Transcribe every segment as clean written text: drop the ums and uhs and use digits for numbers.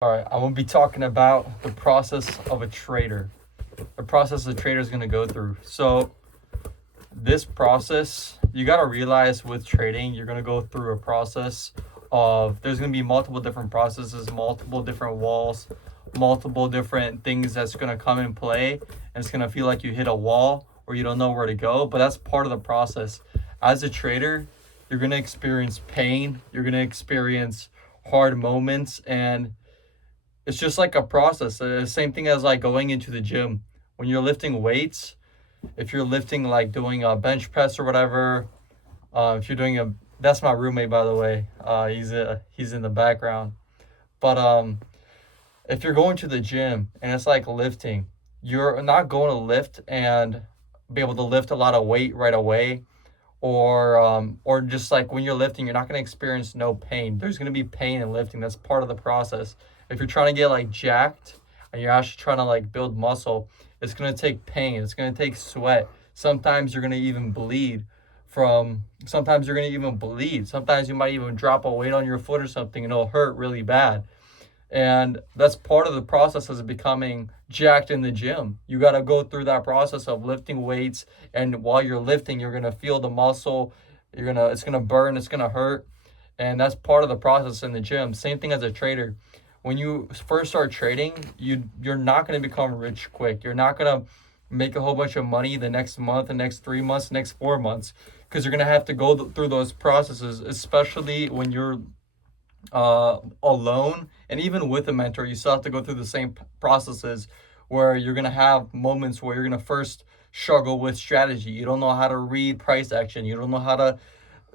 All right, I'm gonna be talking about the process of a trader. The process a trader is gonna go through. So this process, you gotta realize with trading, you're gonna go through a process of there's gonna be multiple different processes, multiple different walls, multiple different things that's gonna come in play, and it's gonna feel like you hit a wall or you don't know where to go. But that's part of the process. As a trader, you're gonna experience pain, you're gonna experience hard moments, and it's just like a process. Same thing as like going into the gym. When you're lifting weights, if you're lifting like doing a bench press or whatever, if you're doing a that's my roommate by the way. He's in the background. But if you're going to the gym and it's like lifting, you're not going to lift and be able to lift a lot of weight right away, or just like when you're lifting, you're not going to experience no pain. There's going to be pain in lifting. That's part of the process. If you're trying to get like jacked and you're actually trying to like build muscle, it's going to take pain. It's going to take sweat. Sometimes you're going to even bleed from sometimes you're going to even bleed. Sometimes you might even drop a weight on your foot or something and it'll hurt really bad. And that's part of the process of becoming jacked in the gym. You got to go through that process of lifting weights, and while you're lifting, you're going to feel the muscle. It's going to burn, it's going to hurt, and that's part of the process in the gym. Same thing as a trader. When you first start trading, you're not going to become rich quick. You're not going to make a whole bunch of money the next month, the next 3 months, the next 4 months, because you're going to have to go through those processes, especially when you're alone, and even with a mentor you still have to go through the same processes, where you're going to have moments where you're going to first struggle with strategy. You don't know how to read price action, you don't know how to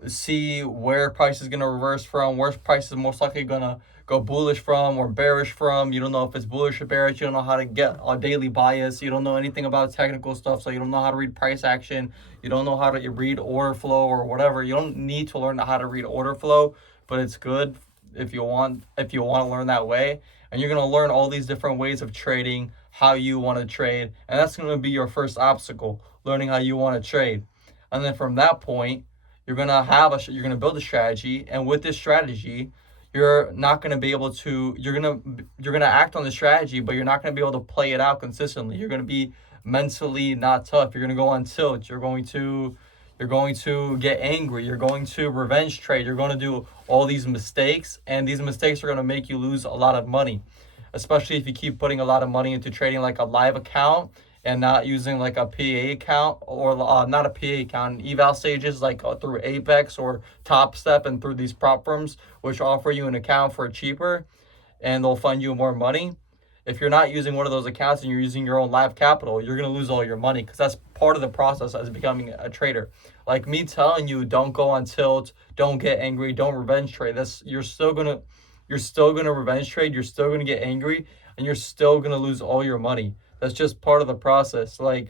see where price is going to reverse from, where price is most likely going to go bullish from or bearish from. You don't know if it's bullish or bearish. You don't know how to get a daily bias. You don't know anything about technical stuff, so you don't know how to read price action. You don't know how to read order flow or whatever. You don't need to learn how to read order flow, but it's good if you want to learn that way. And you're going to learn all these different ways of trading, how you want to trade, and that's going to be your first obstacle, learning how you want to trade. And then from that point, you're going to build a strategy, and with this strategy, you're not going to be able to you're going to act on the strategy, but you're not going to be able to play it out consistently. You're going to be mentally not tough. You're going to go on tilt. You're going to get angry. You're going to revenge trade. You're going to do all these mistakes, and these mistakes are going to make you lose a lot of money, especially if you keep putting a lot of money into trading like a live account and not using like a PA account, or not a PA account, eval stages like through Apex or Top Step and through these prop firms, which offer you an account for cheaper and they'll fund you more money. If you're not using one of those accounts and you're using your own live capital, you're going to lose all your money, because that's part of the process as becoming a trader. Like me telling you, don't go on tilt, don't get angry, don't revenge trade. You're still gonna revenge trade. You're still gonna get angry, and you're still gonna lose all your money. That's just part of the process. Because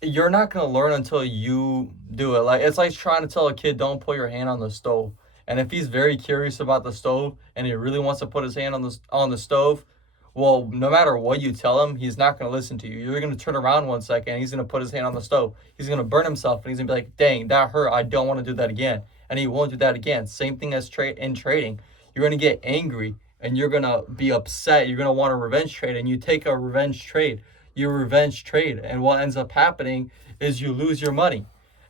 you're not gonna learn until you do it. Like, it's like trying to tell a kid, don't put your hand on the stove. And if he's very curious about the stove and he really wants to put his hand on the stove, well, no matter what you tell him, he's not going to listen to you. You're going to turn around 1 second and he's going to put his hand on the stove. He's going to burn himself and he's going to be like, dang, that hurt. I don't want to do that again. And he won't do that again. Same thing as in trading. You're going to get angry and you're going to be upset. You're going to want a revenge trade, and you take a revenge trade. You revenge trade. And what ends up happening is you lose your money.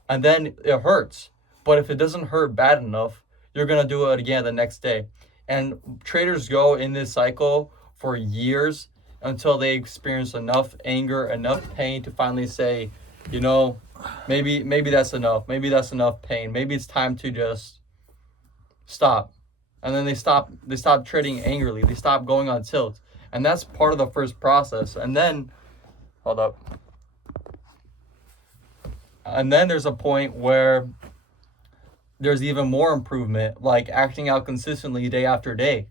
And then it hurts. But if it doesn't hurt bad enough, you're going to do it again the next day. And traders go in this cycle for years until they experience enough anger, enough pain to finally say, you know, maybe that's enough. Maybe that's enough pain. Maybe it's time to just stop. And then they stop trading angrily. They stop going on tilt. And that's part of the first process. And then hold up. And then there's a point where there's even more improvement, like acting out consistently day after day,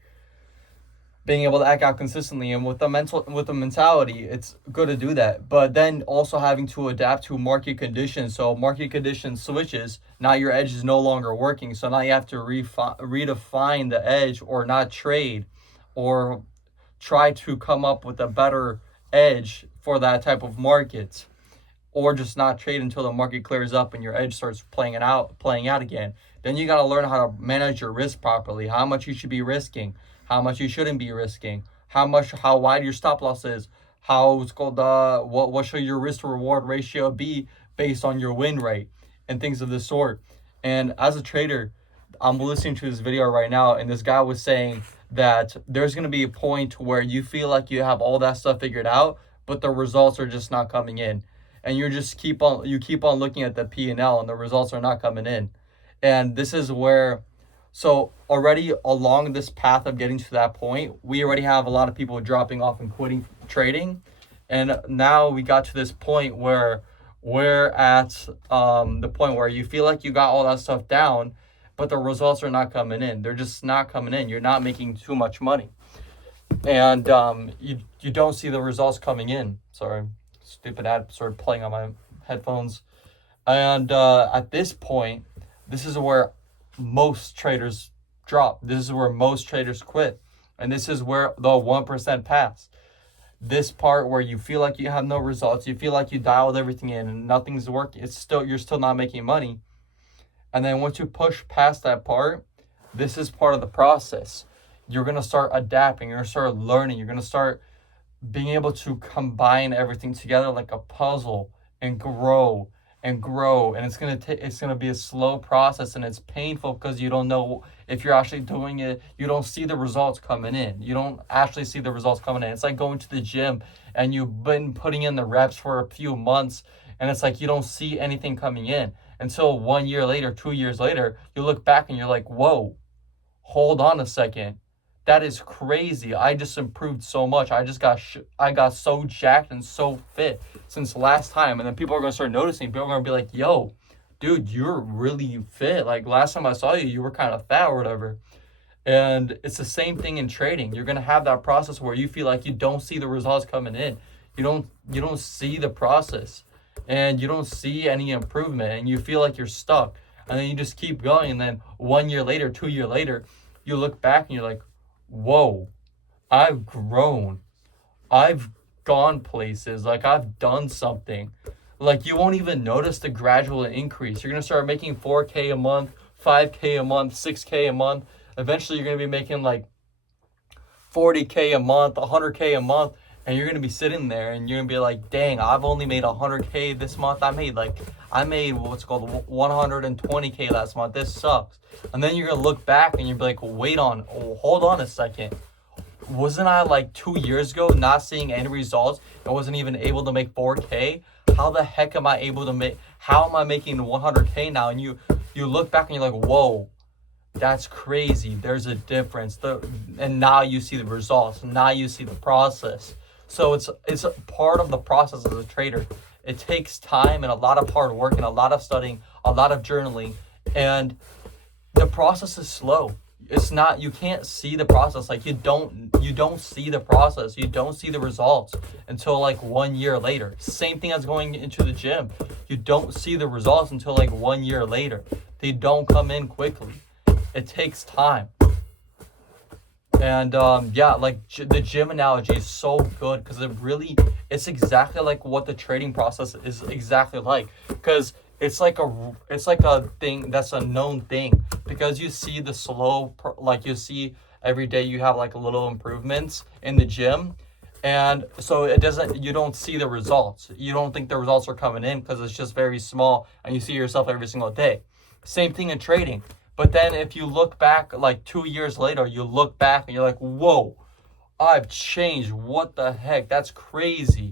being able to act out consistently, and with the mentality, it's good to do that. But then also having to adapt to market conditions. So market conditions switches. Now your edge is no longer working. So now you have to redefine the edge, or not trade, or try to come up with a better edge for that type of market, or just not trade until the market clears up and your edge starts playing out again. Then you got to learn how to manage your risk properly, how much you should be risking, how much you shouldn't be risking, how wide your stop loss is, how it's called, what should your risk to reward ratio be based on your win rate and things of this sort. And as a trader, I'm listening to this video right now, and this guy was saying that there's going to be a point where you feel like you have all that stuff figured out, but the results are just not coming in. And you keep on looking at the P&L, and the results are not coming in. And this is where, so already along this path of getting to that point, we already have a lot of people dropping off and quitting trading. And now we got to this point where we're at the point where you feel like you got all that stuff down, but the results are not coming in. They're just not coming in. You're not making too much money. And you don't see the results coming in. Sorry, stupid ad started playing on my headphones. And at this point, this is where most traders drop. This is where most traders quit. And this is where the 1% pass. This part where you feel like you have no results, you feel like you dialed everything in and nothing's working, you're still not making money. And then once you push past that part, this is part of the process. You're going to start adapting, you're going to start learning, you're going to start being able to combine everything together like a puzzle and grow. And it's gonna be a slow process, and it's painful because you don't know if you're actually doing it. You don't see the results coming in. You don't actually see the results coming in. It's like going to the gym and you've been putting in the reps for a few months, and it's like you don't see anything coming in until 1 year later, 2 years later, you look back and you're like, whoa, hold on a second. That is crazy. I just improved so much. I got so jacked and so fit since last time. And then people are going to start noticing. People are going to be like, yo, dude, you're really fit. Like last time I saw you, you were kind of fat or whatever. And it's the same thing in trading. You're going to have that process where you feel like you don't see the results coming in. You don't see the process, and you don't see any improvement, and you feel like you're stuck. And then you just keep going. And then 1 year later, 2 years later, you look back and you're like, whoa, I've grown. I've gone places. Like I've done something. Like you won't even notice the gradual increase. You're going to start making 4K a month, 5K a month, 6K a month. Eventually you're going to be making like 40K a month, 100K a month. And you're going to be sitting there and you're going to be like, dang, I've only made 100K this month. I made what's called 120K last month. This sucks. And then you're going to look back and you're like, hold on a second. Wasn't I like 2 years ago not seeing any results and wasn't even able to make 4K? How the heck am I able to how am I making 100K now? And you look back and you're like, whoa, that's crazy. There's a difference. And now you see the results. Now you see the process. So it's a part of the process as a trader. It takes time and a lot of hard work and a lot of studying, a lot of journaling, and the process is slow. It's not, you can't see the process. Like you don't see the process. You don't see the results until like 1 year later. Same thing as going into the gym. You don't see the results until like 1 year later. They don't come in quickly. It takes time. And the gym analogy is so good because it's exactly like what the trading process is exactly like. Because it's like a thing that's a known thing. Because you see the slow, like you see every day you have like little improvements in the gym. And so you don't see the results. You don't think the results are coming in because it's just very small and you see yourself every single day. Same thing in trading. But then if you look back like 2 years later, you look back and you're like, whoa, I've changed. What the heck? That's crazy.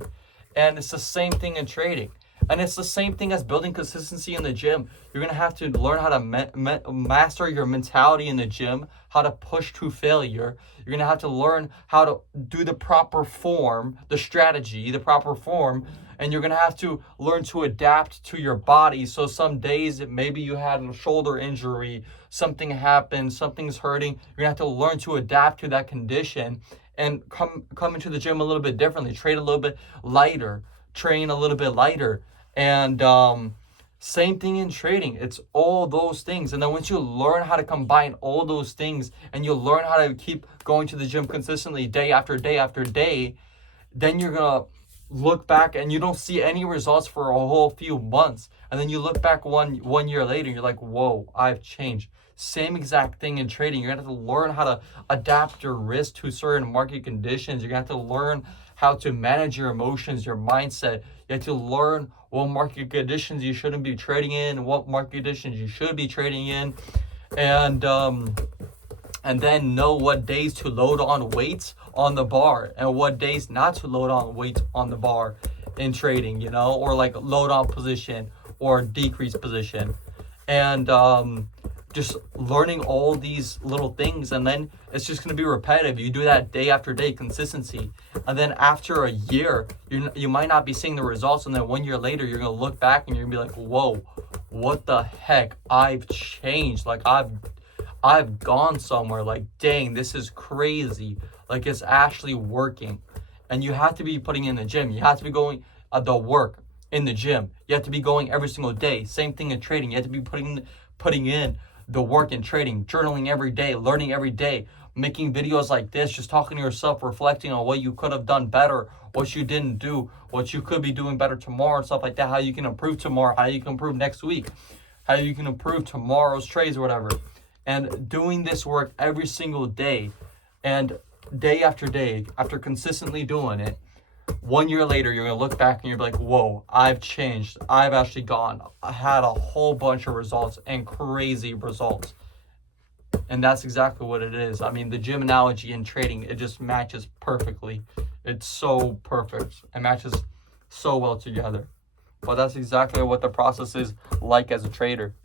And it's the same thing in trading. And it's the same thing as building consistency in the gym. You're going to have to learn how to master your mentality in the gym, how to push to failure. You're going to have to learn how to do the proper form, the strategy, the proper form. And you're going to have to learn to adapt to your body. So some days, maybe you had a shoulder injury, something happened, something's hurting. You're going to have to learn to adapt to that condition and come into the gym a little bit differently, trade a little bit lighter, train a little bit lighter. And same thing in trading. It's all those things. And then once you learn how to combine all those things and you learn how to keep going to the gym consistently day after day after day, then you're going to look back and you don't see any results for a whole few months, and then you look back one year later and you're like, whoa, I've changed. Same exact thing in trading. You're gonna have to learn how to adapt your risk to certain market conditions. You're gonna have to learn how to manage your emotions, your mindset. You have to learn what market conditions you shouldn't be trading in, what market conditions you should be trading in, and then know what days to load on weights on the bar and what days not to load on weights on the bar in trading, you know, or like load on position or decrease position. And just learning all these little things, and then it's just going to be repetitive. You do that day after day, consistency, and then after a year you might not be seeing the results, and then 1 year later you're going to look back and you're going to be like, whoa, what the heck, I've changed. Like I've gone somewhere. Like, dang, this is crazy. Like, it's actually working. And you have to be putting in the gym. You have to be going the work in the gym. You have to be going every single day. Same thing in trading. You have to be putting in the work in trading, journaling every day, learning every day, making videos like this, just talking to yourself, reflecting on what you could have done better, what you didn't do, what you could be doing better tomorrow, and stuff like that, how you can improve tomorrow, how you can improve next week, how you can improve tomorrow's trades or whatever. And doing this work every single day, and day after day, after consistently doing it, 1 year later, you're going to look back and you're like, whoa, I've changed. I've actually I had a whole bunch of results, and crazy results. And that's exactly what it is. I mean, the gym analogy in trading, it just matches perfectly. It's so perfect. It matches so well together. But that's exactly what the process is like as a trader.